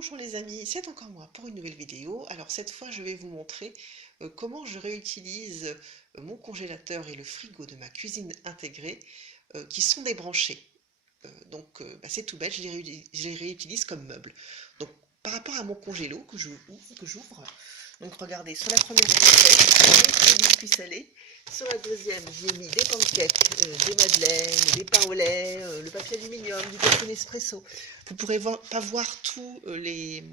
Bonjour les amis, c'est encore moi pour une nouvelle vidéo. Alors cette fois je vais vous montrer comment je réutilise mon congélateur et le frigo de ma cuisine intégrée qui sont débranchés. C'est tout bête, je les réutilise comme meuble. Donc par rapport à mon congélo que j'ouvre, donc regardez, sur la première recette, j'ai mis des biscuits salés. Sur la deuxième, j'ai mis des pancakes, des madeleines, des pains au lait, le papier aluminium, du café Nespresso. Vous pourrez pas voir tous les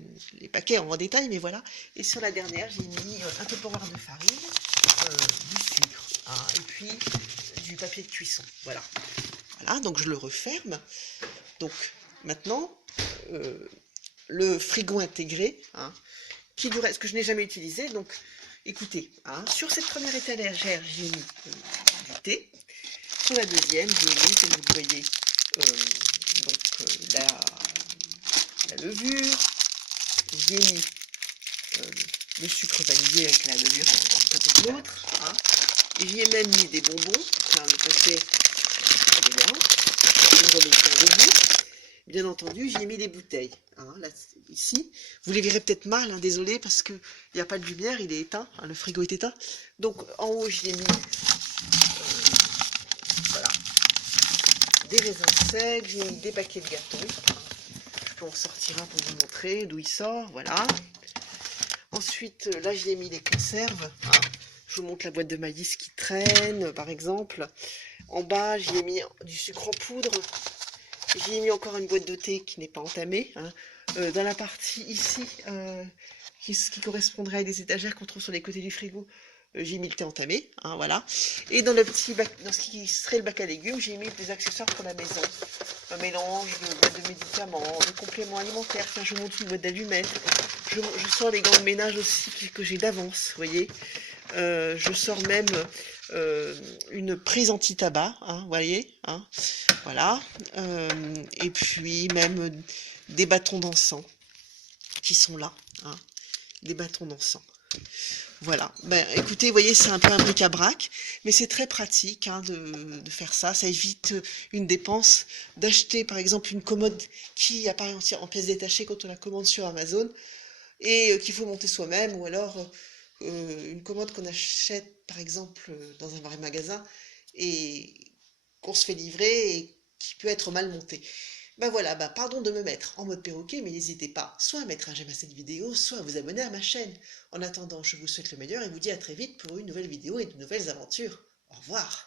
paquets en détail, mais voilà. Et sur la dernière, j'ai mis un Tupperware de farine, du sucre, hein, et puis du papier de cuisson. Voilà. Voilà, donc je le referme. Donc maintenant, le frigo intégré, hein, qui du reste que je n'ai jamais utilisé. Donc écoutez, hein, sur cette première étagère, j'ai mis du thé. Sur la deuxième, j'ai mis, comme vous le voyez, la levure. J'ai mis le sucre vanillé avec la levure d'un côté de l'autre. Hein. J'y ai même mis des bonbons, enfin le paquet est là. Je remets ça debout. Bien entendu, j'y ai mis des bouteilles. Hein, là, ici, vous les verrez peut-être mal, hein, désolé, parce qu'il n'y a pas de lumière, il est éteint, hein, le frigo est éteint. Donc en haut, j'y ai mis voilà, des raisins secs, j'ai mis des paquets de gâteaux. Hein. Je peux en sortir un pour vous montrer d'où il sort, voilà. Ensuite, là, j'y ai mis des conserves. Hein. Je vous montre la boîte de maïs qui traîne, par exemple. En bas, j'y ai mis du sucre en poudre. J'y ai mis encore une boîte de thé qui n'est pas entamée. Hein. Dans la partie ici, qui correspondrait à des étagères qu'on trouve sur les côtés du frigo, j'ai mis le thé entamé. Hein, voilà. Et dans le petit bac, dans ce qui serait le bac à légumes, j'ai mis des accessoires pour la maison. Un mélange de boîtes de médicaments, de compléments alimentaires. Tiens, je vous montre une boîte d'allumettes. Je sors les gants de ménage aussi que j'ai d'avance, vous voyez. Je sors même une prise anti-tabac, hein, vous voyez, hein, voilà, et puis même des bâtons d'encens qui sont là, hein, des bâtons d'encens. Voilà, ben écoutez, vous voyez, c'est un peu un bric-à-brac, mais c'est très pratique hein, de faire ça. Ça évite une dépense d'acheter par exemple une commode qui apparaît en pièces détachées quand on la commande sur Amazon et qu'il faut monter soi-même, ou alors une commode qu'on achète par exemple dans un vrai magasin et qu'on se fait livrer et qui peut être mal montée. Ben voilà, ben pardon de me mettre en mode perroquet, mais n'hésitez pas soit à mettre un j'aime à cette vidéo, soit à vous abonner à ma chaîne. En attendant, je vous souhaite le meilleur et vous dis à très vite pour une nouvelle vidéo et de nouvelles aventures. Au revoir.